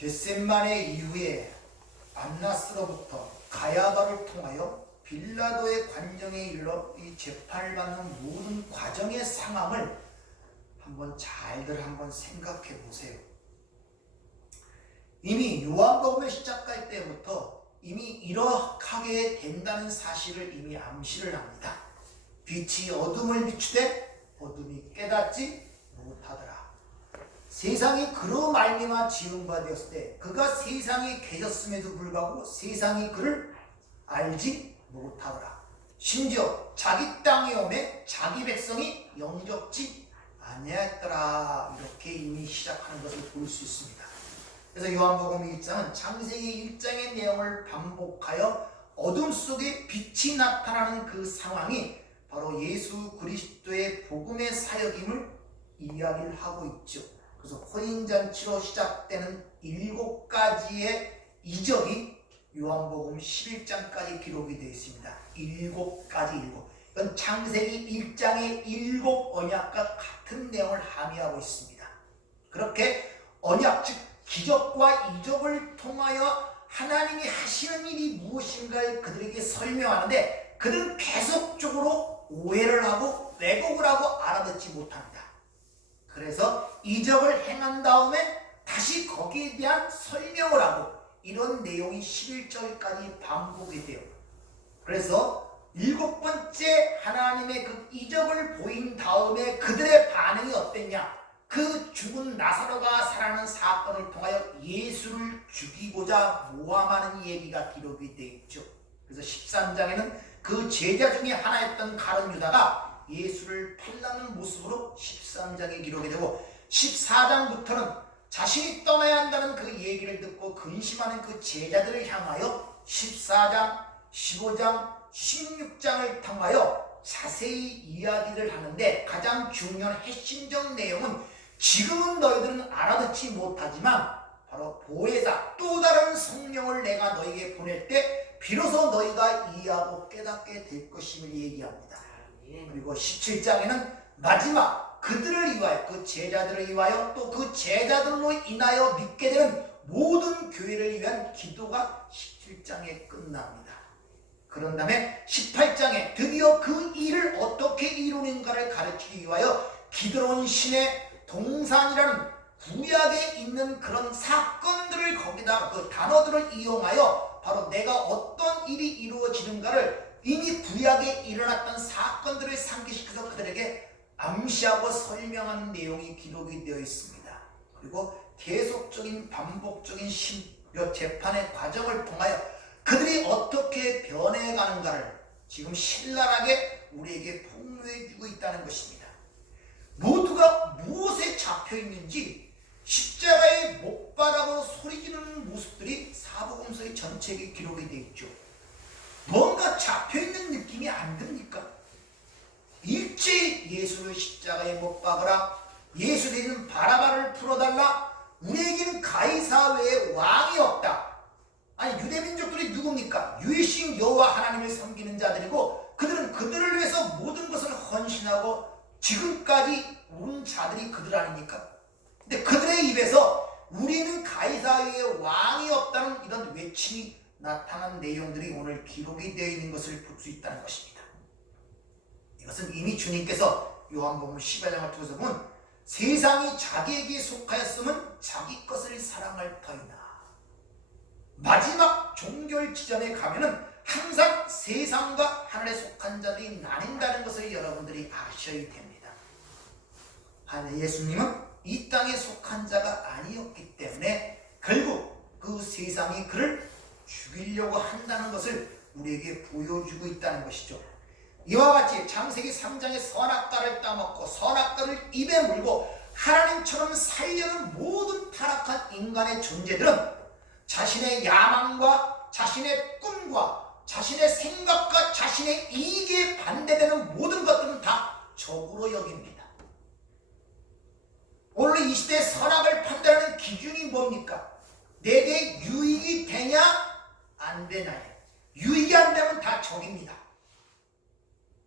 겟셋마네 이후에 안나스로부터 가야바를 통하여 빌라도의 관정에 이르러 이 재판을 받는 모든 과정의 상황을 잘들 생각해 보세요. 이미 요한복음을 시작할 때부터 이미 이렇게 된다는 사실을 이미 암시를 합니다. 빛이 어둠을 비추되 어둠이 깨닫지 못하더라. 세상이 그로 말미암아 지은 바 되었을 때 그가 세상에 계셨음에도 불구하고 세상이 그를 알지 못하더라. 심지어 자기 땅에 오매 자기 백성이 영접지 아니하였더라. 이렇게 이미 시작하는 것을 볼 수 있습니다. 그래서 요한복음 1장은 창세기 1장의 내용을 반복하여 어둠 속에 빛이 나타나는 그 상황이 바로 예수 그리스도의 복음의 사역임을 이야기를 하고 있죠. 그래서 혼인잔치로 시작되는 7가지의 이적이 요한복음 11장까지 기록이 되어 있습니다. 7가지. 이건 창세기 1장의 7 언약과 같은 내용을 함의하고 있습니다. 그렇게 언약, 즉 기적과 이적을 통하여 하나님이 하시는 일이 무엇인가를 그들에게 설명하는데 그들은 계속적으로 오해를 하고 왜곡을 하고 알아듣지 못합니다. 그래서 이적을 행한 다음에 다시 거기에 대한 설명을 하고 이런 내용이 11절까지 반복이 돼요. 그래서 7번째 하나님의 그 이적을 보인 다음에 그들의 반응이 어땠냐? 그 죽은 나사로가 살아나는 사건을 통하여 예수를 죽이고자 모함하는 얘기가 기록이 되어 있죠. 그래서 13장에는 그 제자 중에 하나였던 가룟 유다가 예수를 팔라는 모습으로 13장에 기록이 되고 14장부터는 자신이 떠나야 한다는 그 얘기를 듣고 근심하는 그 제자들을 향하여 14장, 15장, 16장을 통하여 자세히 이야기를 하는데 가장 중요한 핵심적 내용은 지금은 너희들은 알아듣지 못하지만 바로 보혜사 또 다른 성령을 내가 너희에게 보낼 때 비로소 너희가 이해하고 깨닫게 될 것임을 얘기합니다. 그리고 17장에는 마지막 그들을 위하여 그 제자들을 위하여 또 그 제자들로 인하여 믿게 되는 모든 교회를 위한 기도가 17장에 끝납니다. 그런 다음에 18장에 드디어 그 일을 어떻게 이루는가를 가르치기 위하여 기드론 신의 동산이라는 구약에 있는 그런 사건들을 거기다 그 단어들을 이용하여 바로 내가 어떤 일이 이루어지는가를 이미 구약에 일어났던 사건들을 상기시켜서 그들에게 암시하고 설명하는 내용이 기록이 되어 있습니다. 그리고 계속적인 반복적인 재판의 과정을 통하여 그들이 어떻게 변해가는가를 지금 신랄하게 우리에게 폭로해주고 있다는 것입니다. 모두가 무엇에 잡혀있는지 십자가에 못 박아고 소리지르는 모습들이 사복음서의 전체에 기록이 되어 있죠. 뭔가 잡혀있는 느낌이 안 듭니까? 일제히 예수를 십자가에 못 박으라, 예수 대신 바라바를 풀어달라, 우리에게는 가이사 외에 왕이 없다. 아니 유대민족들이 누굽니까? 유일신 여호와 하나님을 섬기는 자들이고 그들은 그들을 위해서 모든 것을 헌신하고 지금까지 온 자들이 그들 아닙니까? 근데 그들의 입에서 우리는 가이사 외에 왕이 없다는 이런 외침이 나타난 내용들이 오늘 기록이 되어 있는 것을 볼 수 있다는 것입니다. 이것은 이미 주님께서 요한복음 14장을 통해서 보면 세상이 자기에게 속하였으면 자기 것을 사랑할 터이나 마지막 종결 지점에 가면은 항상 세상과 하늘에 속한 자들이 나뉜다는 것을 여러분들이 아셔야 됩니다. 예수님은 이 땅에 속한 자가 아니었기 때문에 결국 그 세상이 그를 죽이려고 한다는 것을 우리에게 보여주고 있다는 것이죠. 이와 같이 창세기 3장의 선악과를 따먹고 선악과를 입에 물고 하나님처럼 살려는 모든 타락한 인간의 존재들은 자신의 야망과 자신의 꿈과 자신의 생각과 자신의 이익에 반대되는 모든 것들은 다 적으로 여깁니다. 오늘 이 시대의 선악을 판단하는 기준이 뭡니까? 내게 유익이 되냐 안 되냐. 유익이 안 되면 다 적입니다.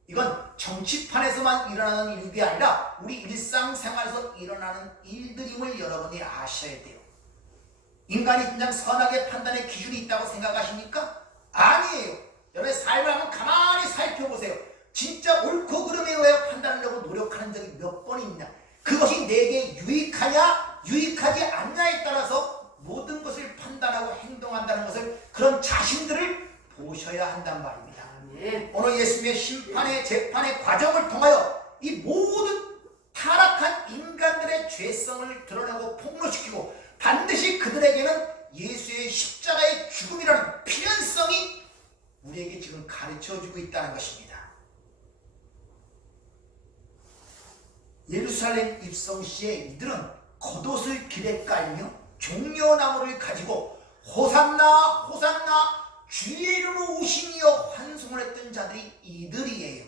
이건 정치판에서만 일어나는 일이 아니라 우리 일상생활에서 일어나는 일들임을 여러분이 아셔야 돼요. 인간이 그냥 선악의 판단의 기준이 있다고 생각하십니까? 아니에요. 여러분의 삶을 한번 가만히 살펴보세요. 진짜 옳고 그름에 의하여 판단하려고 노력하는 적이 몇 번 있냐? 그것이 내게 유익하냐 유익하지 않냐에 따라서 모든 것을 판단하고 행동한다는 것을, 그런 자신들을 보셔야 한단 말입니다. 오늘 예수님의 심판의 재판의 과정을 통하여 이 모든 타락한 인간들의 죄성을 드러내고 폭로시키고 반드시 그들에게는 예수의 십자가의 죽음이라는 필연성이 우리에게 지금 가르쳐주고 있다는 것입니다. 예루살렘 입성 시에 이들은 겉옷을 길에 깔며 종려나무를 가지고 호산나 호산나 주의 이름으로 오시니여 환송을 했던 자들이 이들이에요.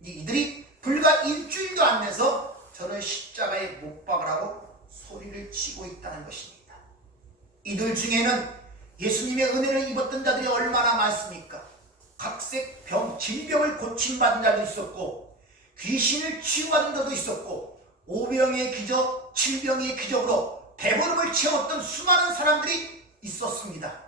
이들이 불과 일주일도 안 돼서 저를 십자가에 못 박으라고 소리를 치고 있다는 것입니다. 이들 중에는 예수님의 은혜를 입었던 자들이 얼마나 많습니까? 각색 병, 질병을 고침받은 자도 있었고, 귀신을 치유받은 자도 있었고, 오병의 기적, 칠병의 기적으로 배부름을 채웠던 수많은 사람들이 있었습니다.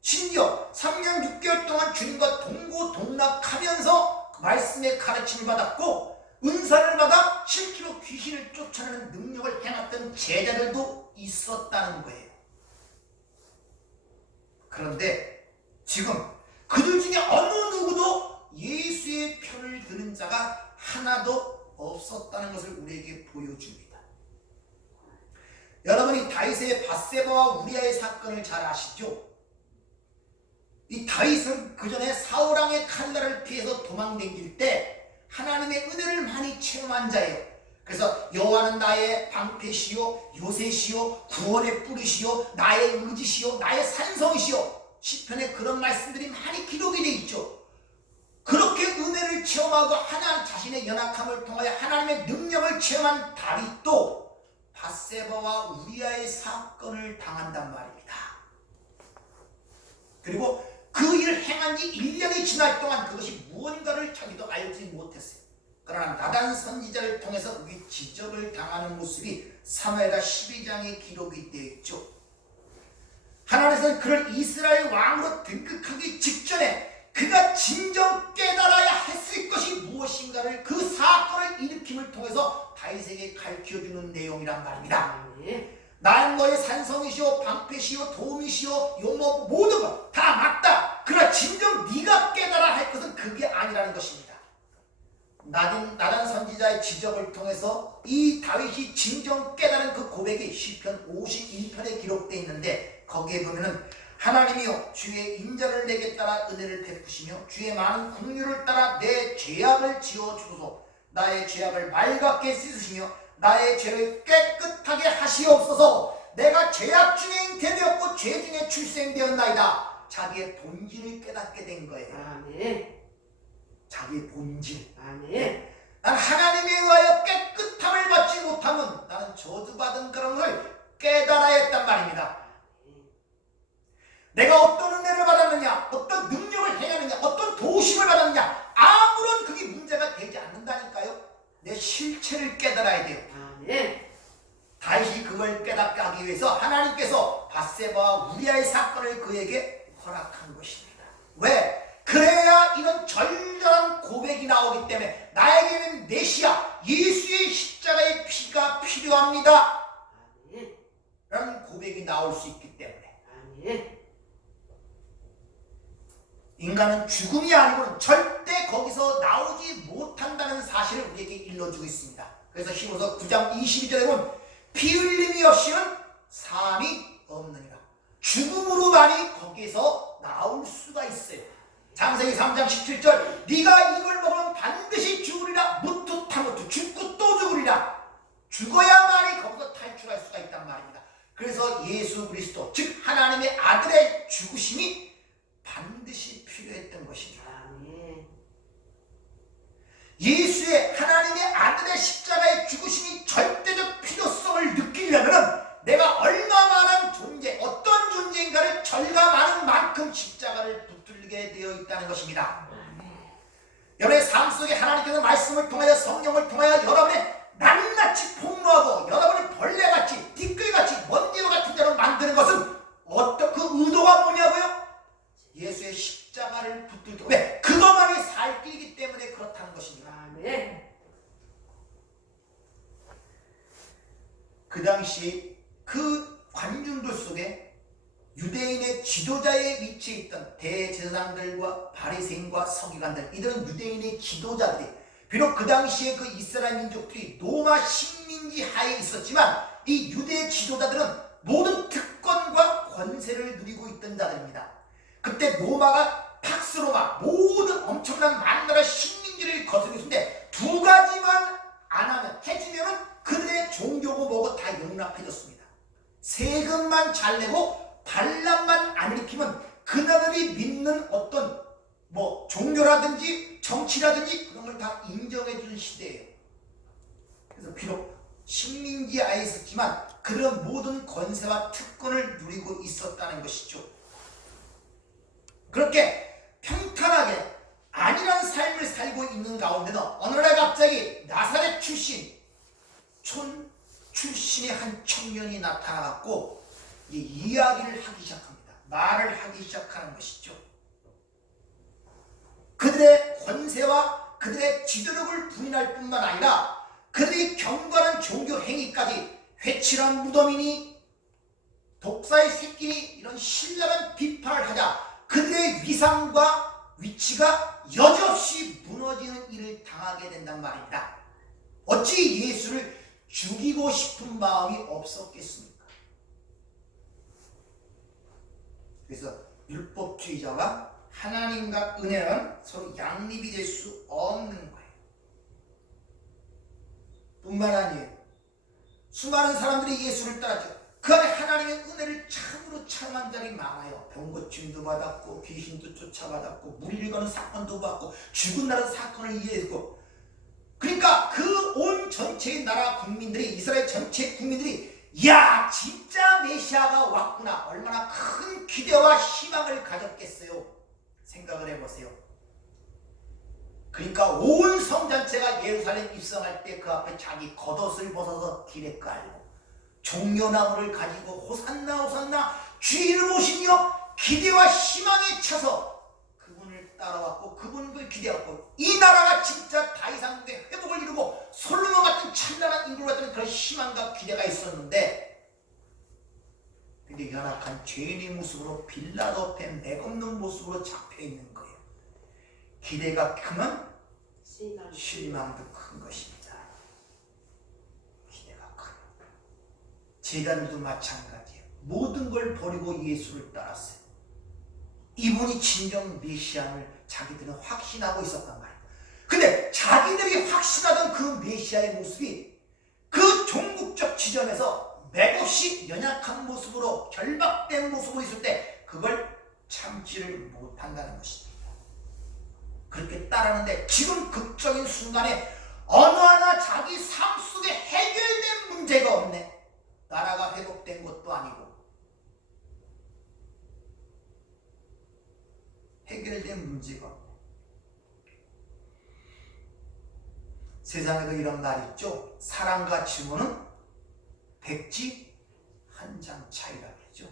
심지어 3년 6개월 동안 주님과 동고동락하면서 말씀의 가르침을 받았고 은사를 받아 실제로 귀신을 쫓아내는 능력을 행했던 제자들도 있었다는 거예요. 그런데 지금 그들 중에 어느 누구도 예수의 편을 드는 자가 하나도 없었다는 것을 우리에게 보여줍니다. 여러분이 다윗의 밧세바와 우리아의 사건을 잘 아시죠? 이 다윗은 그 전에 사울왕의 칼날을 피해서 도망다닐 때 하나님의 은혜를 많이 체험한 자예요. 그래서 여호와는 나의 방패시요 요새시요 구원의 뿌리시요 나의 의지시요 나의 산성이시요, 시편에 그런 말씀들이 많이 기록이 되어 있죠. 그렇게 은혜를 체험하고 하나님 자신의 연약함을 통하여 하나님의 능력을 체험한 다윗도 밧세바와 우리아의 사건을 당한단 말입니다. 그리고 그 일을 행한 지 1년이 지날 동안 그것이 무언가를 자기도 알지 못했어요. 그러나 나단 선지자를 통해서 그게 지적을 당하는 모습이 사무엘하 12장에 기록이 되어 있죠. 하나님께서는 그를 이스라엘 왕으로 등극하기 직전에 그가 진정 깨달아야 했을 것이 무엇인가를, 그 사건을 일으킴을 통해서 다윗에게 가르쳐주는 내용이란 말입니다. 나는 너의 산성이시오 방패시오 도움이시오 용모 모든 것 다 맞다. 그러나 진정 네가 깨달아야 할 것은 그게 아니라는 것입니다. 나단 선지자의 지적을 통해서 이 다윗이 진정 깨달은 그 고백이 시편 51편에 기록되어 있는데, 거기에 보면은 하나님이여 주의 인자를 내게 따라 은혜를 베푸시며 주의 많은 긍휼을 따라 내 죄악을 지어주소서. 나의 죄악을 맑게 씻으시며 나의 죄를 깨끗하게 하시옵소서. 내가 죄악 중에 잉태되었고 죄 중에 출생되었나이다. 자기의 본질을 깨닫게 된 거예요. 아멘. 자기의 본질. 아멘. 난 하나님에 의하여 깨끗함을 받지 못하면 나는 저주받은 그런 걸 깨달아야 했단 말입니다. 내가 어떤 은혜를 받았느냐, 어떤 능력을 행하느냐, 어떤 도심을 받았느냐, 아무런 그게 문제가 되지 않는다니까요. 내 실체를 깨달아야 돼요. 아멘. 다시 그걸 깨닫게 하기 위해서 하나님께서 밧세바와 우리아의 사건을 그에게 허락한 것입니다. 왜? 그래야 이런 절절한 고백이 나오기 때문에 나에게는 메시아 예수의 십자가의 피가 필요합니다 라는 고백이 나올 수 있기 때문에. 인간은 죽음이 아니고는 절대 거기서 나오지 못한다는 사실을 우리에게 일러주고 있습니다. 그래서 히브리서 9장 22절에 보면 피 흘림이 없이는 삶이 없느니라. 죽음으로만이 거기서 나올 수가 있어요. 창세기 3장 17절 네가 이걸 먹으면 반드시 죽으리라. 무투타무투 죽고 또 죽으리라. 죽어야만이 거기서 탈출할 수가 있단 말입니다. 그래서 예수 그리스도 즉 하나님의 아들의 죽으심이 반드시 필요했던 것입니다. 예수의 하나님의 아들의 십자가의 죽으심이 절대적 필요성을 느끼려면 내가 얼마만한 존재, 어떤 존재인가를 절감하는 만큼 십자가를 붙들게 되어 있다는 것입니다. 여러분의 삶 속에 하나님께서 말씀을 통하여 성령을 통하여 여러분의 낱낱이 폭로하고 여러분의 벌레같이 뒷글같이 먼지와 같은 그 당시 그 관중들 속에 유대인의 지도자의 위치에 있던 대제사장들과 바리새인과 서기관들, 이들은 유대인의 지도자들이, 비록 그 당시에 그 이스라엘 민족들이 로마 식민지 하에 있었지만 이 유대 지도자들은 모든 특권과 권세를 누리고 있던 자들입니다. 그때 로마가 팍스로마, 모든 엄청난 만나라 식민지를 거스르는데 두 가지만 안 하면, 해주면은 그들의 종교고 뭐고 다 용납해줬습니다. 세금만 잘 내고 반란만 안 일으키면 그나들이 믿는 어떤 종교라든지 정치라든지 그런 걸 다 인정해주는 시대예요. 그래서 비록 식민지 하에 있었지만 그런 모든 권세와 특권을 누리고 있었다는 것이죠. 그렇게 평탄하게 안일한 삶을 살고 있는 가운데는 어느 날 갑자기 나사렛 출신, 촌 출신의 한 청년이 나타나갖고 이야기를 하기 시작합니다. 말을 하기 시작하는 것이죠. 그들의 권세와 그들의 지도력을 부인할 뿐만 아니라 그들이 경건한 종교 행위까지, 회칠한 무덤이니 독사의 새끼니, 이런 신랄한 비판을 하자 그들의 위상과 위치가 여지없이 무너지는 일을 당하게 된단 말입니다. 어찌 예수를 죽이고 싶은 마음이 없었겠습니까? 그래서 율법주의자와 하나님과 은혜는 서로 양립이 될 수 없는 거예요. 뿐만 아니에요. 수많은 사람들이 예수를 따랐죠. 그 안에 하나님의 은혜를 참으로 찬양한 자들이 많아요. 병고침도 받았고, 귀신도 쫓아받았고, 무리를 거는 사건도 받고, 죽은 나라 사건을 이해했고, 그러니까 그 온 전체의 나라 국민들이, 이스라엘 전체 국민들이 야, 진짜 메시아가 왔구나, 얼마나 큰 기대와 희망을 가졌겠어요. 생각을 해보세요. 그러니까 온 성전체가 예루살렘 입성할 때 그 앞에 자기 겉옷을 벗어서 길에 깔고 종려나무를 가지고 호산나 호산나 주인을 오시며 기대와 희망에 차서 그분을 따라왔고, 그분을 기대했고, 이 나라가 진짜 다윗 왕국의 회복을 이루고 솔로몬 같은 찬란한 인물 같은 그런 희망과 기대가 있었는데, 근데 연약한 죄인의 모습으로 빌라도 앞에 맥없는 모습으로 잡혀있는 거예요. 기대가 크면 실망도 큰 것입니다. 기대가 크면. 제자들도 마찬가지예요. 모든 걸 버리고 예수를 따랐어요. 이분이 진정 메시아를 자기들은 확신하고 있었단 말이에요. 근데 자기들이 확신하던 그 메시아의 모습이 그 종국적 지점에서 맥없이 연약한 모습으로, 결박된 모습으로 있을 때 그걸 참지를 못한다는 것입니다. 그렇게 따르는데 지금 극적인 순간에 어느 하나 자기 삶 속에 해결된 문제가 없네. 나라가 회복된 것도 아니고 해결된 문제가 없네. 세상에도 이런 말이 있죠. 사랑과 증오는 백지 한 장 차이라고 했죠.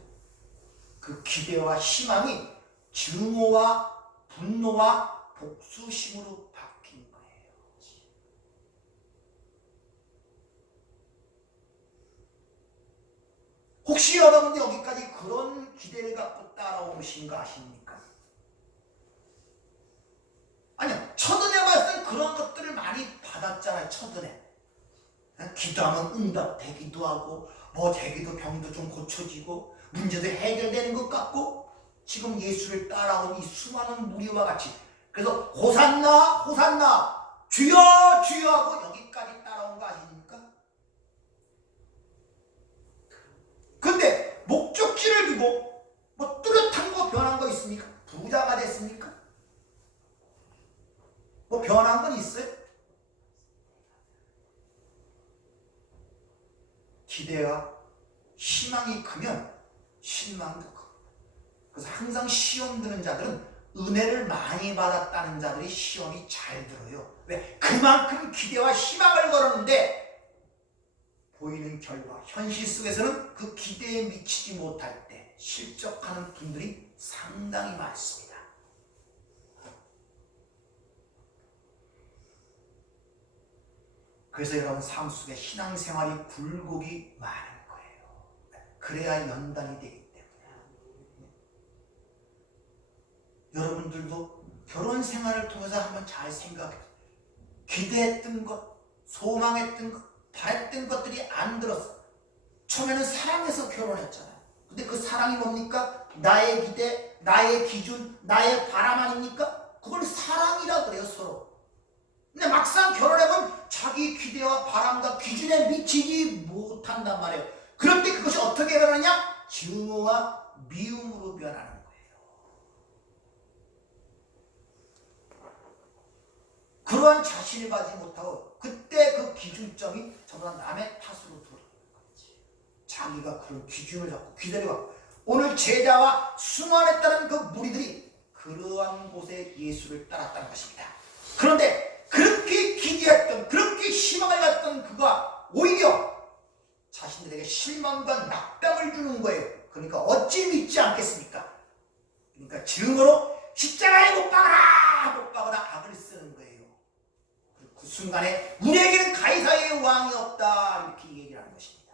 그 기대와 희망이 증오와 분노와 복수심으로 바뀐 거예요. 혹시 여러분 여기까지 그런 기대를 갖고 따라오신 거 아십니까? 아니요, 첫은혜 봤을 땐 그런 것들을 많이 받았잖아요. 첫은혜 기도하면 응답되기도 하고, 뭐 되기도, 병도 좀 고쳐지고, 문제도 해결되는 것 같고, 지금 예수를 따라온 이 수많은 무리와 같이, 그래서 호산나 호산나 주여 주여 하고 여기까지 따라온 거 아닙니까? 근데 목적지를 두고 뭐 뚜렷한 거 변한 거 있습니까? 부자가 됐습니까? 뭐 변한 건 있어요? 기대와 희망이 크면 실망도 크고. 그래서 항상 시험 드는 자들은, 은혜를 많이 받았다는 자들이 시험이 잘 들어요. 왜? 그만큼 기대와 희망을 걸었는데 보이는 결과, 현실 속에서는 그 기대에 미치지 못할 때 실족하는 분들이 상당히 많습니다. 그래서 여러분 삶 속에 신앙생활이 굴곡이 많은 거예요. 그래야 연단이 되기 때문에. 여러분들도 결혼 생활을 통해서 한번 잘 생각해. 기대했던 것, 소망했던 것, 바랬던 것들이 안 들었어. 처음에는 사랑해서 결혼했잖아요. 근데 그 사랑이 뭡니까? 나의 기대, 나의 기준, 나의 바람 아닙니까? 그걸 사랑이라 그래요, 서로. 근데 막상 결혼해보면 자기 기대와 바람과 기준에 미치지 못한단 말이에요. 그럴 때 그것이 어떻게 변하냐? 증오와 미움으로 변하는 거예요. 그러한 자신을 가지 못하고 그때 그 기준점이 전부 다 남의 탓으로 돌아가는 거지. 자기가 그런 기준을 잡고 기다려가고 오늘 제자와 수많았다는 그 무리들이 그러한 곳에 예수를 따랐다는 것입니다. 그런데 그렇게 기대했던 그렇게 희망을 갖던 그가 오히려 자신들에게 실망과 낙담을 주는 거예요. 그러니까 어찌 믿지 않겠습니까? 그러니까 증오로 십자가에 못 박아라 악을 쓰는 거예요. 그 순간에 우리에게는 가이사의 왕이 없다 이렇게 얘기를 하는 것입니다.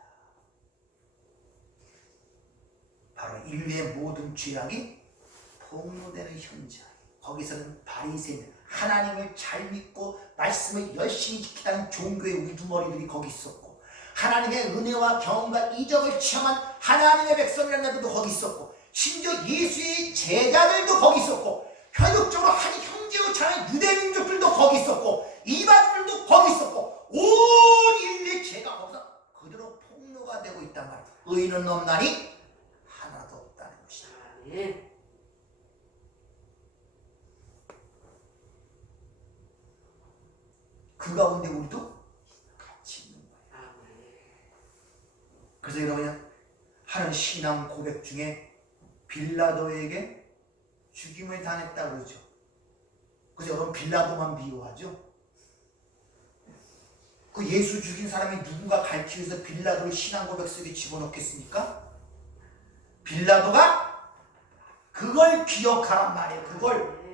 바로 인류의 모든 죄악이 폭로되는 현장. 거기서는 바리새인 하나님을 잘 믿고 말씀을 열심히 지키는 종교의 우두머리들이 거기 있었고 하나님의 은혜와 경험과 이적을 체험한 하나님의 백성이라는 자들도 거기 있었고 심지어 예수의 제자들도 거기 있었고 현역적으로 한 형제로 자는 유대민족들도 거기 있었고 이방인들도 거기 있었고 온 인류의 죄가 거기서 그대로 폭로가 되고 있단 말이에요. 의인은 없나니 하나도 없다는 것이다. 예. 그 가운데 우리도 같이 있는 거예요. 그래서 여러분 하는 신앙 고백 중에 빌라도에게 죽임을 당했다고 그러죠. 그래서 여러분 빌라도만 미워하죠. 그 예수 죽인 사람이 누군가 가르치기 위해서 빌라도를 신앙 고백 속에 집어넣겠습니까? 빌라도가 그걸 기억하란 말이에요. 그걸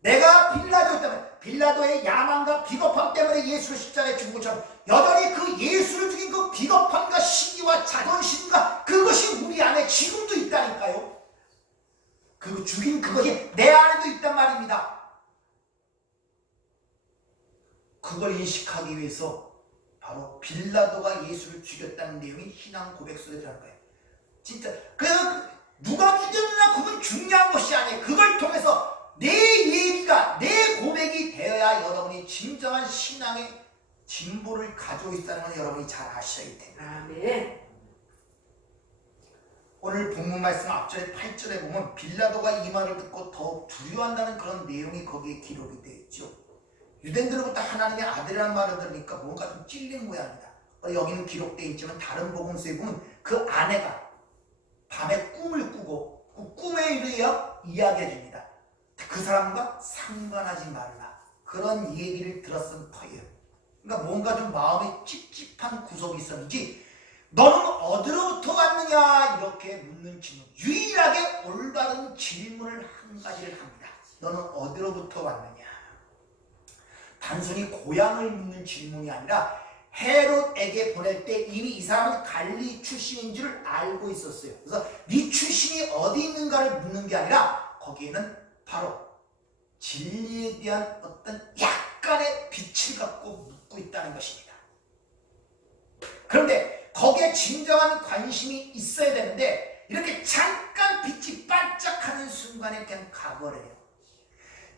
내가 빌라도였다면 빌라도의 야망과 비겁함 때문에 예수를 십자가에 죽은 것처럼 여전히 그 예수를 죽인 그 비겁함과 시기와 자존심과 그것이 우리 안에 지금도 있다니까요. 그 죽인 그것이 내 안에도 있단 말입니다. 그걸 인식하기 위해서 바로 빌라도가 예수를 죽였다는 내용이 신앙 고백 속에 들어간 거예요. 진짜 누가 죽였느냐 그건 중요한 것이 아니에요. 그걸 통해서 내 얘기가 내 고백이 되어야 여러분이 진정한 신앙의 진보를 가지고 있다는 걸 여러분이 잘 아셔야 됩니다. 아멘. 오늘 본문 말씀 앞절에 8절에 보면 빌라도가 이 말을 듣고 더욱 두려워한다는 그런 내용이 거기에 기록이 되어 있죠. 유대인들로부터 하나님의 아들이라는 말을 들으니까 뭔가 좀 찔린 모양이다. 여기는 기록되어 있지만 다른 복음서에 보면 그 아내가 밤에 꿈을 꾸고 그 꿈에 의하여 이야기해 줍니다. 그 사람과 상관하지 말라. 그런 얘기를 들었을 터예요. 그러니까 뭔가 좀 마음에 찝찝한 구석이 있었는지 너는 어디로부터 왔느냐 이렇게 묻는 질문. 유일하게 올바른 질문을 한 가지를 합니다. 너는 어디로부터 왔느냐. 단순히 고향을 묻는 질문이 아니라 헤롯에게 보낼 때 이미 이 사람은 갈릴리 출신인 줄 알고 있었어요. 그래서 네 출신이 어디 있는가를 묻는 게 아니라 거기에는 바로 진리에 대한 어떤 약간의 빛을 갖고 묻고 있다는 것입니다. 그런데 거기에 진정한 관심이 있어야 되는데 이렇게 잠깐 빛이 반짝하는 순간에 그냥 가버려요.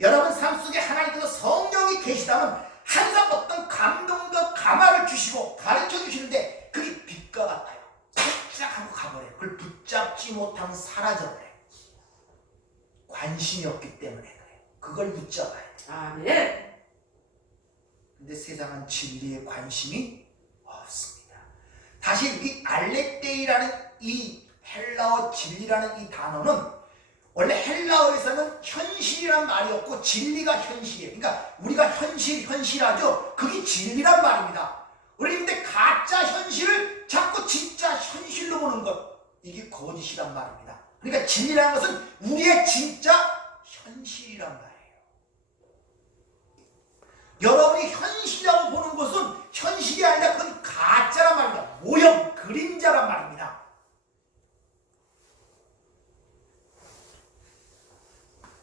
여러분 삶 속에 하나님께서 성령이 계시다면 항상 어떤 감동과 감화를 주시고 가르쳐 주시는데 그게 빛과 같아요. 반짝하고 가버려요. 그걸 붙잡지 못하면 사라져버려요. 관심이 없기 때문에 그래요. 그걸 붙잡아야 돼요. 아멘. 근데 세상은 진리에 관심이 없습니다. 다시 이 알렉데이라는 이 헬라어 진리라는 이 단어는 원래 헬라어에서는 현실이란 말이 없고 진리가 현실이에요. 그러니까 우리가 현실하죠. 그게 진리란 말입니다. 우리 근데 가짜 현실을 자꾸 진짜 현실로 보는 것, 이게 거짓이란 말입니다. 그러니까 진리라는 것은 우리의 진짜 현실이란 말이에요. 여러분이 현실이라고 보는 것은 현실이 아니라 그건 가짜란 말입니다. 모형, 그림자란 말입니다.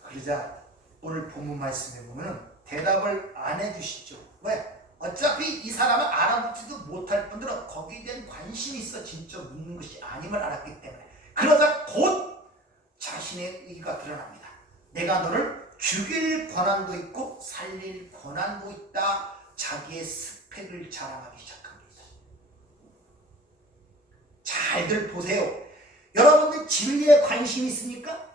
그러자 오늘 본문 말씀에 보면 대답을 안 해주시죠. 왜? 어차피 이 사람은 알아듣지도 못할 뿐더러 거기에 대한 관심이 있어 진짜 묻는 것이 아님을 알았기 때문에. 그러자 곧 자신의 의가 드러납니다. 내가 너를 죽일 권한도 있고 살릴 권한도 있다. 자기의 스펙을 자랑하기 시작합니다. 잘들 보세요. 여러분들 진리에 관심이 있습니까?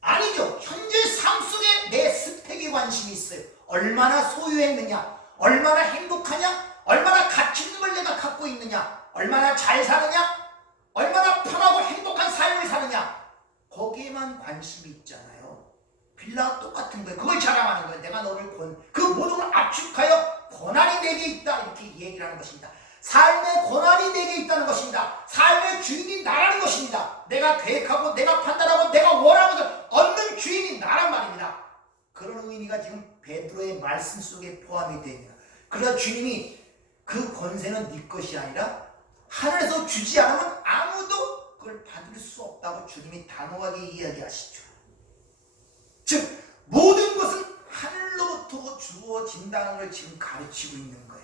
아니죠. 현재 삶 속에 내 스펙에 관심이 있어요. 얼마나 소유했느냐, 얼마나 행복하냐, 얼마나 가치 있는 걸 내가 갖고 있느냐, 얼마나 잘 사느냐, 얼마나 편하고 행복한 삶을 사느냐, 거기에만 관심이 있잖아요. 빌라와 똑같은 거예요. 그걸 자랑하는 거예요. 내가 너를 그 모든 걸 압축하여 권한이 내게 있다, 이렇게 얘기를 하는 것입니다. 삶의 권한이 내게 있다는 것입니다. 삶의 주인이 나라는 것입니다. 내가 계획하고 내가 판단하고 내가 원하는 것을 얻는 주인이 나란 말입니다. 그런 의미가 지금 베드로의 말씀 속에 포함이 됩니다. 그러나 주님이 그 권세는 네 것이 아니라 하늘에서 주지 않으면 아무도 그걸 받을 수 없다고 주님이 단호하게 이야기하시죠. 즉 모든 것은 하늘로부터 주어진다는 걸 지금 가르치고 있는 거예요.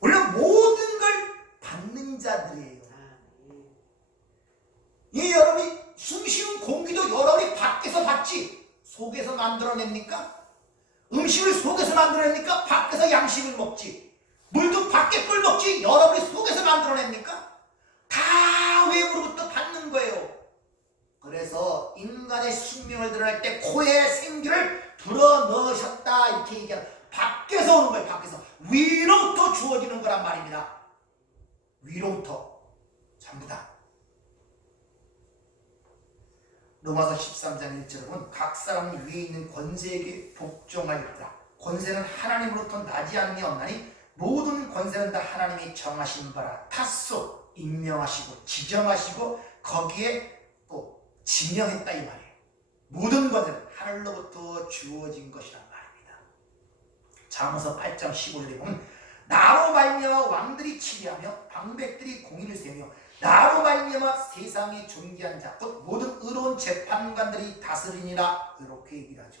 원래 모든 걸 받는 자들이에요. 이 여러분이 숨쉬는 공기도 여러분이 밖에서 받지 속에서 만들어냅니까? 음식을 속에서 만들어냅니까? 밖에서 양식을 먹지. 물도 밖에 걸 먹지 여러분이 속에서 만들어냅니까? 다 외부로부터 받는 거예요. 그래서 인간의 숙명을 드러낼 때 코에 생기를 불어넣으셨다 이렇게 얘기하는, 밖에서 오는 거예요. 밖에서 위로부터 주어지는 거란 말입니다. 위로부터 전부 다. 로마서 13장 1절에 보면 각 사람 위에 있는 권세에게 복종하였다. 권세는 하나님으로부터 나지 않니 없나니 모든 권세는 다 하나님이 정하신 바라. 탔소 임명하시고 지정하시고 거기에 또 지명했다 이 말이에요. 모든 권세는 하늘로부터 주어진 것이란 말입니다. 잠언서 8장 15절에 보면 나로 말미암아 왕들이 치리하며 방백들이 공의를 세우며 나로 말미암아 세상에 존귀한 자 곧 모든 의로운 재판관들이 다스리니라, 이렇게 얘기를 하죠.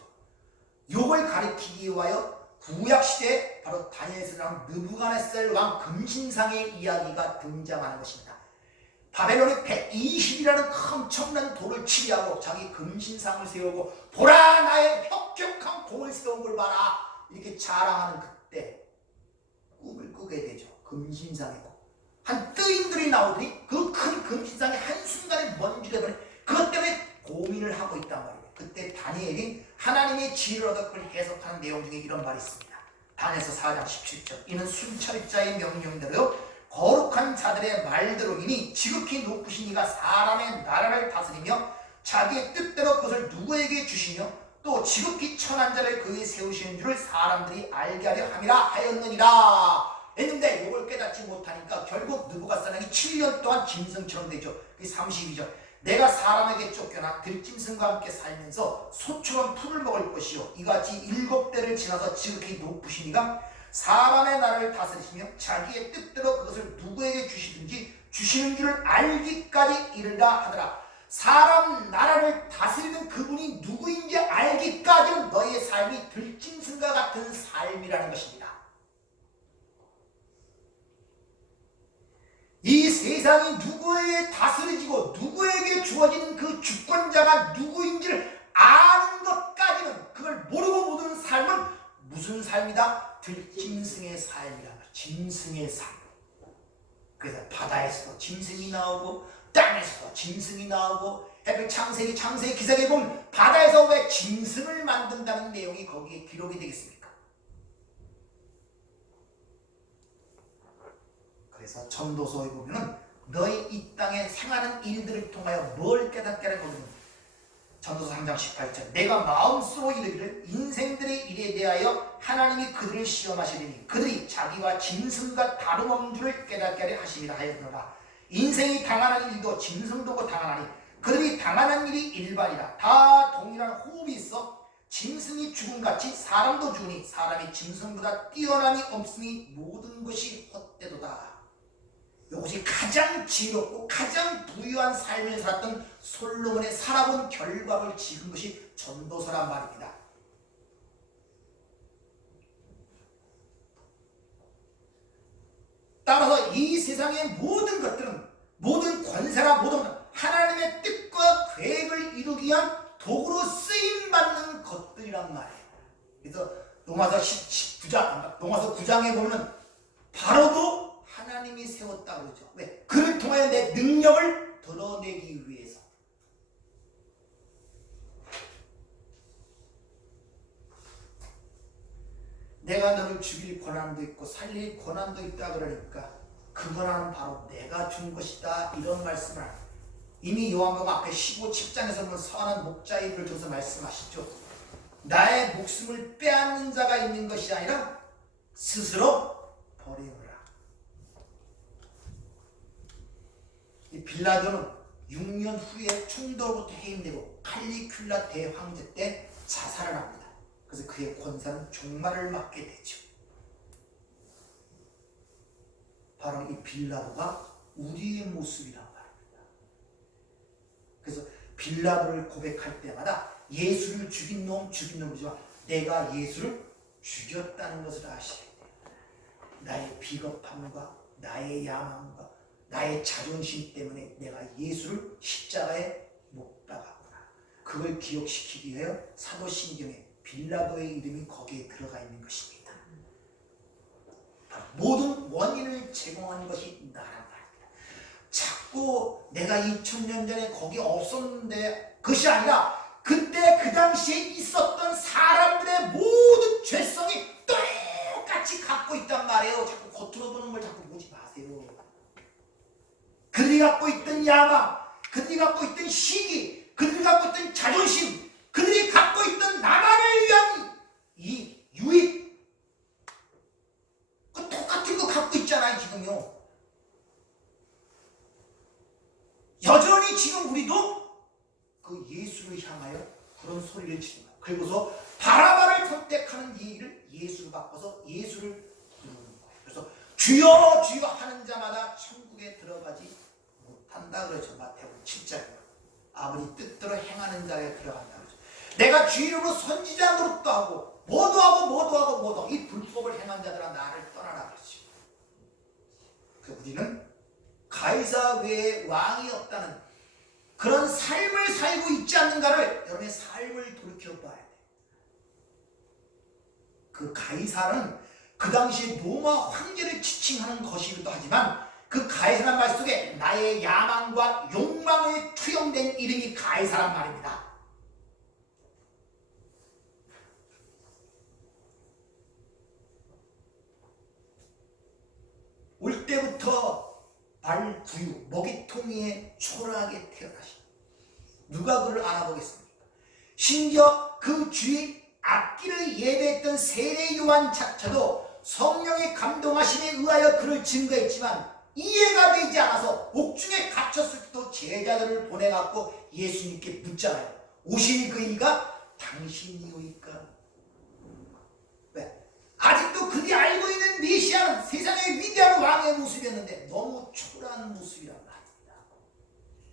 요걸 가리키기 위하여 구약시대에 바로 다니엘서 나온 느부갓네살 왕 금신상의 이야기가 등장하는 것입니다. 바벨론이 120이라는 엄청난 돌을 치리하고 자기 금신상을 세우고 보라 나의 혁혁한 공을 세운 걸 봐라 이렇게 자랑하는 그때 꿈을 꾸게 되죠. 금신상이고 한 뜨인들이 나오더니 그 큰 금신상이 한순간에 먼지를 버린, 그것 때문에 고민을 하고 있단 말이에요. 그때 다니엘이 하나님의 지혜를 얻어 그걸 해석하는 내용 중에 이런 말이 있습니다. 다니엘서 4장 17절 이는 순찰자의 명령대로 거룩한 자들의 말대로이니 지극히 높으신 이가 사람의 나라를 다스리며 자기의 뜻대로 그것을 누구에게 주시며 또 지극히 천한 자를 그에 세우시는 줄을 사람들이 알게 하려 함이라 하였느니라 했는데 이걸 깨닫지 못하니까 결국 느부갓네살이 7년 동안 짐승처럼 되죠. 32절 내가 사람에게 쫓겨나 들짐승과 함께 살면서 소처럼 풀을 먹을 것이요 이같이 7대를 지나서 지극히 높으신 이가 사람의 나라를 다스리시며 자기의 뜻대로 그것을 누구에게 주시든지 주시는 줄을 알기까지 이르다 하더라. 사람 나라를 다스리는 그분이 누구인지 알기까지는 너희의 삶이 들짐승과 같은 삶이라는 것입니다. 이 세상이 누구에게 다스려지고 누구에게 주어지는 그 주권자가 누구인지를 아는 것까지는, 그걸 모르고 모르는 삶은 무슨 삶이다? 들짐승의 삶이란 말이야. 짐승의 삶. 그래서 바다에서도 짐승이 나오고 땅에서도 짐승이 나오고 햇빛 창세기 기사에 보면 바다에서 왜 짐승을 만든다는 내용이 거기에 기록이 되겠습니까? 그래서 전도서에 보면 너희 이 땅에 생하는 일들을 통하여 뭘 깨닫게 하거든요. 전도서 3장 18절 내가 마음속으로 이르기를 인생들의 일에 대하여 하나님이 그들을 시험하시리니 그들이 자기와 짐승과 다름없는 줄을 깨닫게 하려 하심이라 하였노라. 인생이 당하는 일도 짐승도 당하나니 그들이 당하는 일이 일반이라. 다 동일한 호흡이 있어 짐승이 죽음같이 사람도 죽으니 사람이 짐승보다 뛰어남이 없으니 모든 것이 헛되도다. 이것이 가장 지혜롭고 가장 부유한 삶을 살았던 솔로몬의 살아본 결과를 지은 것이 전도서란 말입니다. 따라서 이 세상의 모든 것들은, 모든 권세나 모든 하나님의 뜻과 계획을 이루기 위한 도구로 쓰임받는 것들이란 말이에요. 그래서 로마서 9장에 보면 바로도 하나님이 세웠다고 그러죠. 왜? 그를 통하여 내 능력을 드러내기 위해서. 내가 너를 죽일 권한도 있고 살릴 권한도 있다 그러니까 그 권한은 바로 내가 준 것이다, 이런 말씀을 합니다. 이미 요한복음 앞에 15장에서 보면 선한 목자입을 줘서 말씀하시죠. 나의 목숨을 빼앗는 자가 있는 것이 아니라 스스로 버리노라. 이 빌라도는 6년 후에 총독으로부터 해임되고 칼리큘라 대황제 때 자살을 합니다. 그래서 그의 권사는 종말을 맞게 되죠. 바로 이 빌라도가 우리의 모습이란 말입니다. 그래서 빌라도를 고백할 때마다 예수를 죽인 놈이지만 내가 예수를 죽였다는 것을 아셔야 돼요. 나의 비겁함과 나의 야망과 나의 자존심 때문에 내가 예수를 십자가에 못 박았구나. 그걸 기억시키기 위해 사도신경에 빌라도의 이름이 거기에 들어가 있는 것입니다. 모든 원인을 제공하는 것이 나란 말입니다. 자꾸 내가 2000년 전에 거기 없었는데, 그것이 아니라 그때 그 당시에 있었던 사람들의 모든 죄성이 똑같이 갖고 있단 말이에요. 자꾸 겉으로 보는 걸 자꾸 보지 마세요. 그들이 갖고 있던 야망, 그들이 갖고 있던 시기, 그들이 갖고 있던 자존심, 그들이 갖고 있던 나만을 위한 이 유익, 그 똑같은 거 갖고 있잖아요. 지금요. 여전히 지금 우리도 그 예수를 향하여 그런 소리를 치는 거예요. 그리고서 바라바를 선택하는 이 일을 예수를 바꿔서 예수를 부르는 거예요. 그래서 주여 주여 하는 자마다 천국에 들어가지 못한다 그러죠. 마태복음 7장. 아버지 뜻대로 행하는 자에 들어간다 그러죠. 내가 주 이름으로 선지자 노릇도 하고 뭐도 하고 이 불법을 행한 자들아 나를 떠나라 그러죠. 그 우리는 가이사 외에 왕이 없다는 그런 삶을 살고 있지 않는가를 여러분의 삶을 돌이켜봐야 돼요. 그 가이사는 그 당시에 로마 황제를 지칭하는 것이기도 하지만 그 가이사란 말 속에 나의 야망과 욕망에 투영된 이름이 가이사란 말입니다. 올 때부터 발구유, 먹이통이에 초라하게 태어나신 누가 그를 알아보겠습니까? 심지어 그 주의 악기를 예배했던 세례 요한 자체도 성령의 감동하심에 의하여 그를 증거했지만 이해가 되지 않아서 옥중에 갇혔을 때도 제자들을 보내갖고 예수님께 묻잖아요. 오신 그 이가 당신이오니까? 왜? 아직도 그들이 알고 있는 메시아는 세상의 위대한 왕의 모습이었는데 너무 초라한 모습이란 말입니다.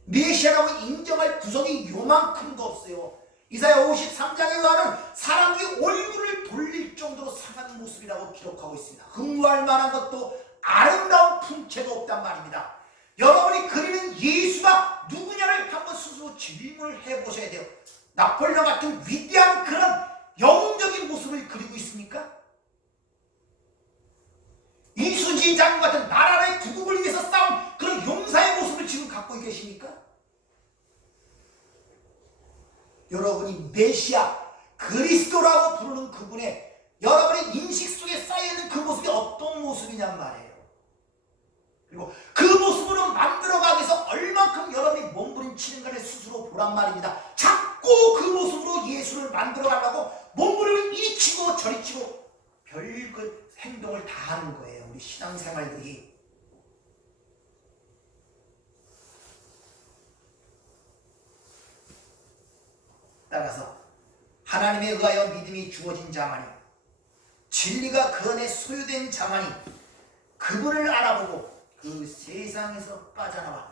메시아라고 인정할 구석이 요만큼도 없어요. 이사야 53장에 의하면 사람들이 얼굴을 돌릴 정도로 상한 모습이라고 기록하고 있습니다. 흠모할 만한 것도 아름다운 풍채도 없단 말입니다. 여러분이 그리는 예수가 누구냐를 한번 스스로 질문을 해보셔야 돼요. 나폴레옹 같은 위대한 그런 영웅적인 모습을 그리고 있습니까? 이수지 장군 같은 나라의 구국을 위해서 싸운 그런 용사의 모습을 지금 갖고 계십니까? 여러분이 메시아, 그리스도라고 부르는 그분의 여러분의 인식 속에 쌓여있는 그 모습이 어떤 모습이냔 말이에요. 그리고 그 모습으로 만들어가기 위해서 얼만큼 여러분이 몸부림치는가를 스스로 보란 말입니다. 자꾸 그 모습으로 예수를 만들어가려고 몸부림을 이리 치고 저리 치고 별그 행동을 다 하는 거예요. 우리 신앙생활들이. 따라서 하나님에 의하여 믿음이 주어진 자만이, 진리가 그 안에 소유된 자만이 그분을 알아보고 그 세상에서 빠져나와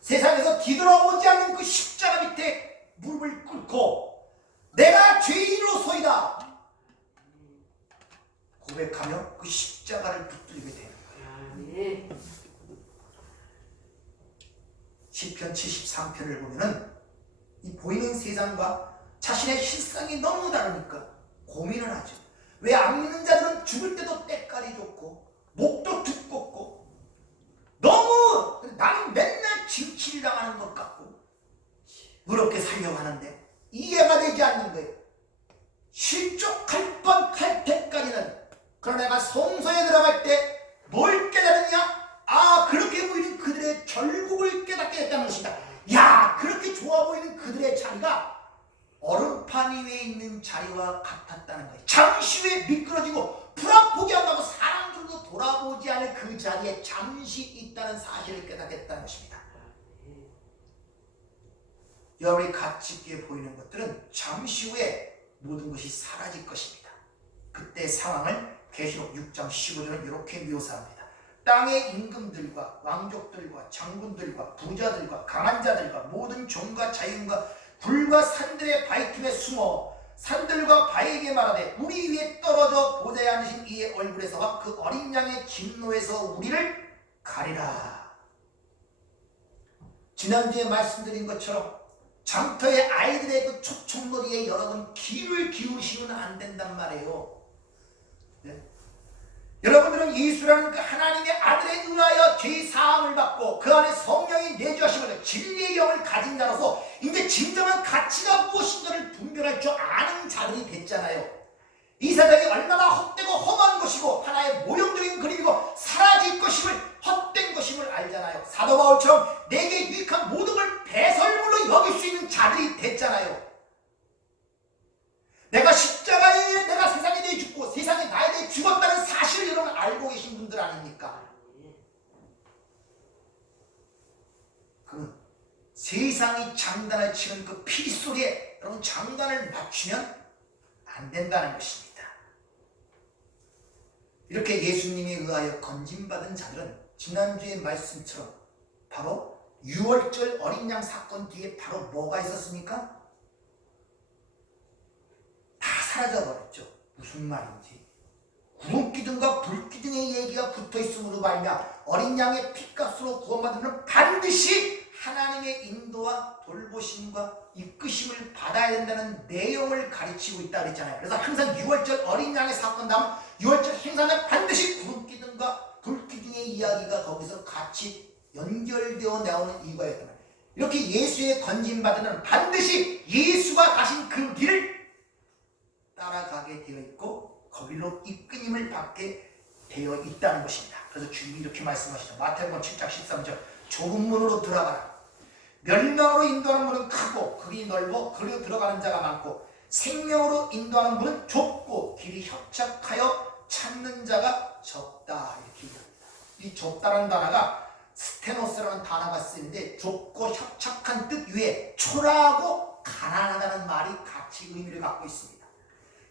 세상에서 뒤돌아보지 않는 그 십자가 밑에 무릎을 꿇고 내가 죄인으로소이다 고백하며 그 십자가를 붙들게 되는 거야. 아멘. 시편 73편을 보면은 이 보이는 세상과 자신의 실상이 너무 다르니까 고민을 하죠. 왜 안 믿는 자들은 죽을 때도 때깔이 좋고 목도 두껍고 너무 나는 맨날 진치를 당하는 것 같고 어렵게 살려고 하는데 이해가 되지 않는 거예요. 실족할 뻔할 때까지는. 그러나 내가 성소에 들어갈 때 뭘 깨달았냐? 아, 그렇게 보이는 그들의 결국을 깨닫게 됐다는 것이다. 야, 그렇게 좋아 보이는 그들의 자리가 얼음판 위에 있는 자리와 같았다는 거예요. 잠시 후에 미끄러지고 불합 포기한다고 사람들도 돌아보지 않을 그 자리에 잠시 있다는 사실을 깨닫겠다는 것입니다. 여러분이 가치 있게 보이는 것들은 잠시 후에 모든 것이 사라질 것입니다. 그때 상황을 계시록 6장 15절은 이렇게 묘사합니다. 땅의 임금들과 왕족들과 장군들과 부자들과 강한 자들과 모든 종과 자유인과 굴과 산들의 바위 틈에 숨어 산들과 바위에게 말하되 우리 위에 떨어져 보좌에 앉으신 이의 얼굴에서와 그 어린 양의 진노에서 우리를 가리라. 지난주에 말씀드린 것처럼 장터의 아이들의 그 초청놀이에 여러분 귀를 기울이시면 안 된단 말이에요. 네? 여러분들은 예수라는 그 하나님의 아들에 의하여 죄 사함을 받고 그 안에 성령이 내주하심으로 진리의 영을 가진 자로서 이제 진정한 가치가 무엇인가를 분별할 줄 아는 자들이 됐잖아요. 이 세상이 얼마나 헛되고 험한 것이고 하나의 모형적인 그림이고 사라질 것임을, 헛된 것임을 알잖아요. 사도 바울처럼 내게 유익한 모든 걸 배설물로 여길 수 있는 자들이 됐잖아요. 내가 십자가에 내가 세상에 대해 죽고 세상에 나에 대해 죽었다는 사실을 여러분 알고 계신 분들 아닙니까? 그 세상이 장단을 치는 그 피 소리에 여러분 장단을 맞추면 안 된다는 것입니다. 이렇게 예수님에 의하여 건진받은 자들은 지난주의 말씀처럼 바로 6월절 어린 양 사건 뒤에 바로 뭐가 있었습니까? 다 사라져버렸죠. 무슨 말인지. 구름기둥과 불기둥의 얘기가 붙어있음으로 말미암아 어린 양의 핏값으로 구원받으면 반드시 하나님의 인도와 돌보심과 이끄심을 받아야 된다는 내용을 가르치고 있다 그랬잖아요. 그래서 항상 6월절 어린 양의 사건 다음 6월절 행사는 반드시 구름기둥과 불기둥의 이야기가 거기서 같이 연결되어 나오는 이유가였단 말이에요. 이렇게 예수의 건진받으면 반드시 예수가 가신 그 길을 따라가게 되어 있고 거기로 이끌림을 받게 되어 있다는 것입니다. 그래서 주님이 이렇게 말씀하시죠. 마태복음 7장 13절 좁은 문으로 들어가라. 멸망으로 인도하는 문은 크고 길이 넓어 그리로 들어가는 자가 많고 생명으로 인도하는 문은 좁고 길이 협착하여 찾는 자가 적다. 이렇게 얘기합니다. 이 좁다라는 단어가 스테노스라는 단어가 쓰이는데 좁고 협착한 뜻 위에 초라하고 가난하다는 말이 같이 의미를 갖고 있습니다.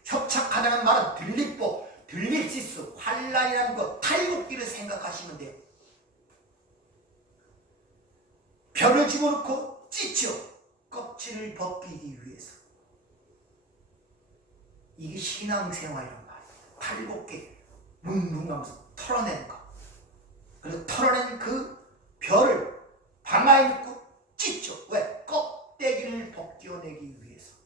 협착하다는 말은 들립보, 들립시스, 환란이라는 것, 탈곡기를 생각하시면 돼요. 벼를 집어넣고 찢죠. 껍질을 벗기기 위해서. 이게 신앙생활이란 말이에요. 탈곡기, 뭉뭉하면서 털어내는 거. 그리고 털어낸 그 벼를 방아에 넣고 찢죠. 왜? 껍데기를 벗겨내기 위해서.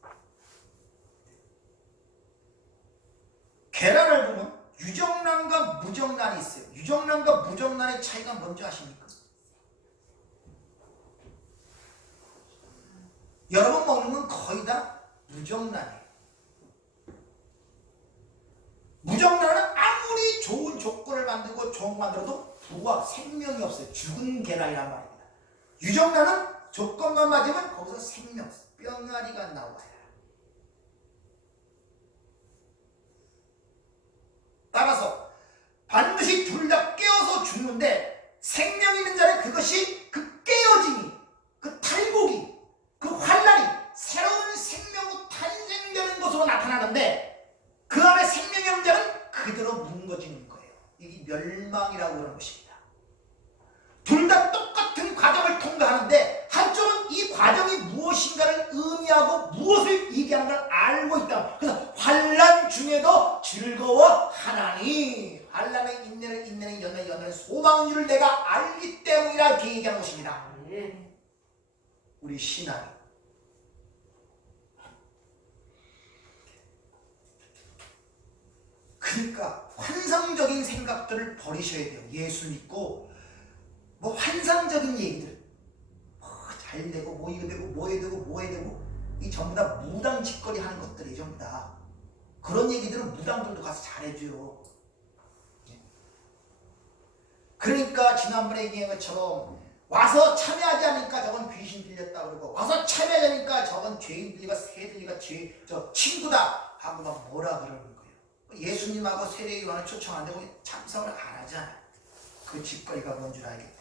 계란을 보면 유정란과 무정란이 있어요. 유정란과 무정란의 차이가 뭔지 아십니까? 여러분 먹는 건 거의 다 무정란이에요. 무정란은 아무리 좋은 조건을 만들고 좋은 거 만들어도 부와 생명이 없어요. 죽은 계란이란 말입니다. 유정란은 조건만 맞으면 거기서 생명, 뿅아리가 나와요. 따라서 반드시 둘 다 깨어서 죽는데 생명 있는 자는 그것이 그 깨어짐이, 그 탈곡이, 그 환란이 새로운 생명으로 탄생되는 것으로 멸망이라고 하는 것입니다. 둘 다 똑같은 과정을 통과하는데 한쪽은 이 과정이 무엇인가를 의미하고 무엇을 얘기하는 걸 알고 있다. 그래서 환난 중에도 즐거워하나니, 환난의 인내는 인내는 연애는 연애는 소망률을 내가 알기 때문이라 이렇게 얘기하는 것입니다. 아멘. 우리 신앙이 그러니까 환상적인 생각들을 버리셔야 돼요. 예수 믿고 뭐 환상적인 얘기들 잘 되고 뭐 이거 되고 뭐 해 되고 뭐 해 되고 이 전부 다 무당 짓거리 하는 것들이 전부 다 그런 얘기들은 무당들도 가서 잘해줘요. 그러니까 지난번에 얘기한 것처럼 와서 참여하지 않으니까 저건 귀신 들렸다 그러고 와서 참여하지 않으니까 저건 죄인 들리가 새 들리가 저 친구다 하고 막 뭐라 그러는 거예요. 예수님하고 세례요한을 초청하는데 참석을 안 하잖아요. 그 짓거리가 뭔 줄 알기 때문에.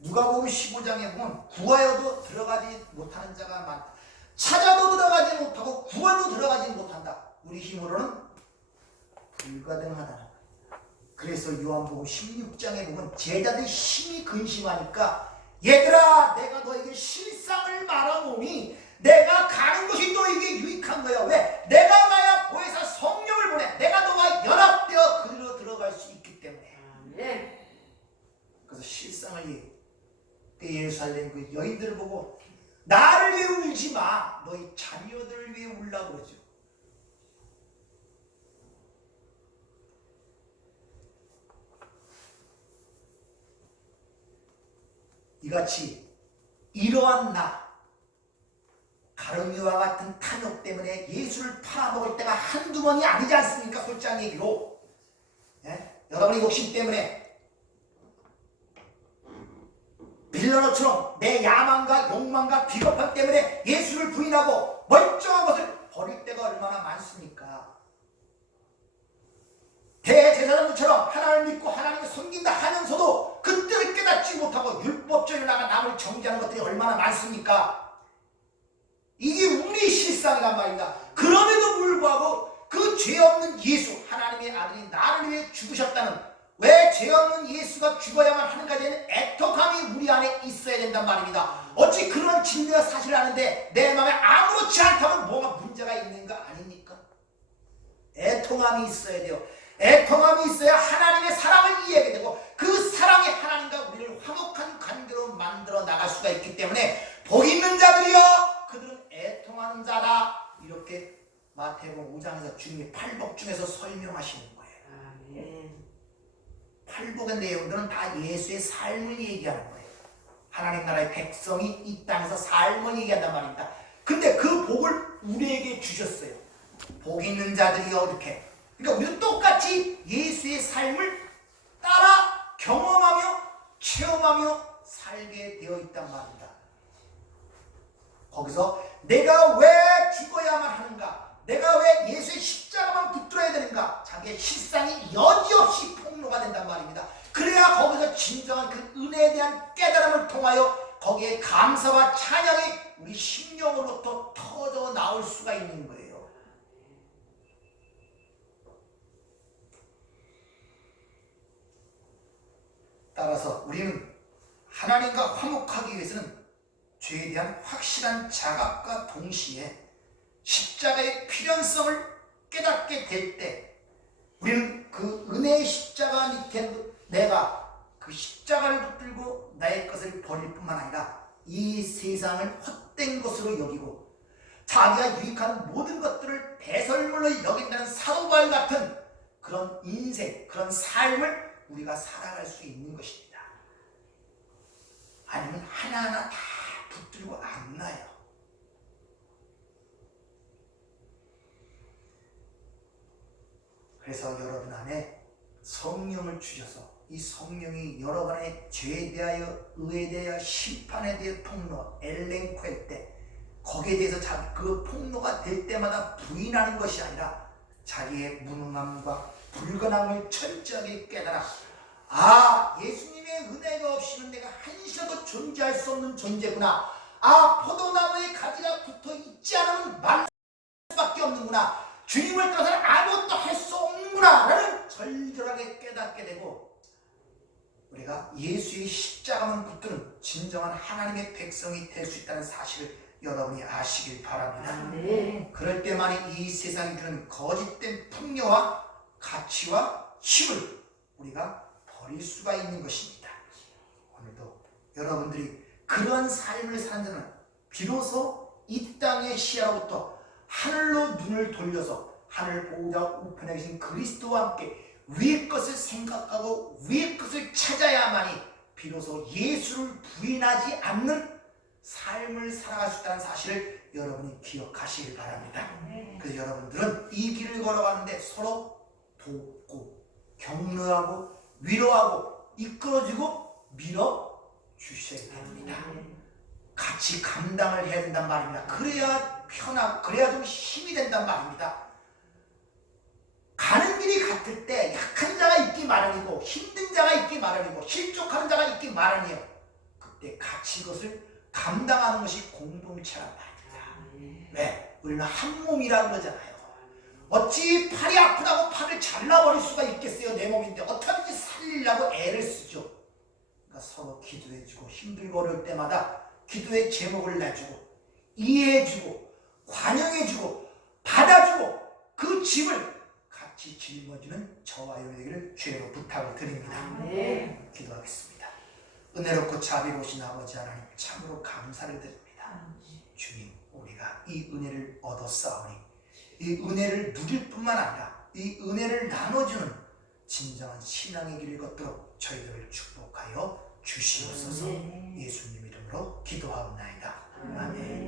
누가복음 15장에 보면 구하여도 들어가지 못하는 자가 많다. 찾아도 들어가지 못하고 구하여도 들어가지 못한다. 우리 힘으로는 불가능하다. 그래서 요한복음 16장에 보면 제자들이 심히 근심하니까 얘들아 내가 너에게 실상을 말하노니 내가 가는 것이 너에게 유익한 거야. 왜? 내가 가야 보혜사 성령을 보내. 내가 너와 연합되어 그리로 들어갈 수 있기 때문에. 아멘. 그래서 실상을 얘기해. 예루살렘 그 여인들을 보고 나를 위해 울지 마. 너희 자녀들을 위해 울라고 그러죠. 이같이 이러한 가룟유와 같은 탐욕 때문에 예수를 팔아먹을 때가 한두 번이 아니지 않습니까? 솔직한 얘기로. 예? 여러분의 욕심 때문에 빌라노처럼 내 야망과 욕망과 비겁함 때문에 예수를 부인하고 멀쩡한 것을 버릴 때가 얼마나 많습니까? 대제사장들처럼 하나님을 믿고 하나님을 섬긴다 하면서도 그때를 깨닫지 못하고 율법적으로 나가 남을 정죄하는 것들이 얼마나 많습니까? 이게 우리 실상이란 말입니다. 그럼에도 불구하고 그 죄 없는 예수, 하나님의 아들이 나를 위해 죽으셨다는, 왜 죄 없는 예수가 죽어야만 하는가 되는 애통함이 우리 안에 있어야 된단 말입니다. 어찌 그런 진리와 사실을 아는데 내 마음에 아무렇지 않다면 뭐가 문제가 있는 거 아닙니까? 애통함이 있어야 돼요. 애통함이 있어야 하나님의 사랑을 이해하게 되고 그 사랑이 하나님과 우리를 화목한 관계로 만들어 나갈 수가 있기 때문에 복 있는 자들이여 그들은 애통하는 자다. 이렇게 마태복음 5장에서 주님이 팔복 중에서 설명하시는 거예요. 아멘. 팔복의 내용들은 다 예수의 삶을 얘기하는 거예요. 하나님 나라의 백성이 이 땅에서 삶을 얘기한단 말입니다. 근데 그 복을 우리에게 주셨어요. 복 있는 자들이여 이렇게. 그러니까 우리도 똑같이 예수의 삶을 따라 경험하며 체험하며 살게 되어 있단 말입니다. 거기서 내가 왜 죽어야만 하는가? 내가 왜 예수의 십자가만 붙들어야 되는가? 자기의 실상이 여지없이 폭로가 된단 말입니다. 그래야 거기서 진정한 그 은혜에 대한 깨달음을 통하여 거기에 감사와 찬양이 우리 심령으로부터 터져 나올 수가 있는 거예요. 따라서 우리는 하나님과 화목하기 위해서는 죄에 대한 확실한 자각과 동시에 십자가의 필연성을 깨닫게 될 때 우리는 그 은혜의 십자가 밑에 내가 그 십자가를 붙들고 나의 것을 버릴 뿐만 아니라 이 세상을 헛된 것으로 여기고 자기가 유익한 모든 것들을 배설물로 여긴다는 사도바울 같은 그런 인생, 그런 삶을 우리가 살아갈 수 있는 것입니다. 아니면 하나하나 다 붙들고 안 나요. 그래서 여러분 안에 성령을 주셔서 이 성령이 여러분 안에 죄에 대하여, 의에 대하여, 심판에 대해 폭로, 엘랭코 할 때 거기에 대해서 그 폭로가 될 때마다 부인하는 것이 아니라 자기의 무능함과 불가능함을 철저하게 깨달아 예수님의 은혜가 없이는 내가 한시라도 존재할 수 없는 존재구나. 포도나무에 가지가 붙어 있지 않으면 말 수밖에 없는구나. 주님을 떠나서는 아무것도 할 수 없는구나 라는 깨닫게 되고 우리가 예수의 십자가만 붙드는 진정한 하나님의 백성이 될 수 있다는 사실을 여러분이 아시길 바랍니다. 네. 그럴 때만이 이 세상이 주는 거짓된 풍요와 가치와 힘을 우리가 버릴 수가 있는 것입니다. 오늘도 여러분들이 그런 삶을 사는 자는 비로소 이 땅의 시야로부터 하늘로 눈을 돌려서 하늘 보호자 우편에 계신 그리스도와 함께 위의 것을 생각하고 위의 것을 찾아야만이 비로소 예수를 부인하지 않는 삶을 살아갈 수 있다는 사실을 여러분이 기억하시길 바랍니다. 그래서 여러분들은 이 길을 걸어가는데 서로 돕고 격려하고 위로하고 이끌어주고 밀어주셔야 됩니다. 같이 감당을 해야 된단 말입니다. 그래야 편하고 그래야 좀 힘이 된단 말입니다. 가는 길이 같을 때 약한 자가 있기 마련이고 힘든 자가 있기 마련이고 실족하는 자가 있기 마련이에요. 그때 같이 이것을 감당하는 것이 공동체란 말입니다. 왜? 우리는 한 몸이라는 거잖아요. 어찌 팔이 아프다고 팔을 잘라버릴 수가 있겠어요? 내 몸인데 어떻게든지 살리려고 애를 쓰죠. 그러니까 서로 기도해주고 힘들고 어려울 때마다 기도의 제목을 내주고 이해해주고 관용해주고 받아주고 그 짐을 같이 짊어지는 저와 여러분이 되기를 주의로 부탁을 드립니다. 네. 기도하겠습니다. 은혜롭고 자비로우신 아버지 하나님 참으로 감사를 드립니다. 주님, 우리가 이 은혜를 얻었사오니 이 은혜를 누릴 뿐만 아니라 이 은혜를 나눠주는 진정한 신앙의 길을 걷도록 저희들을 축복하여 주시옵소서. 예수님 이름으로 기도하옵나이다. 아멘.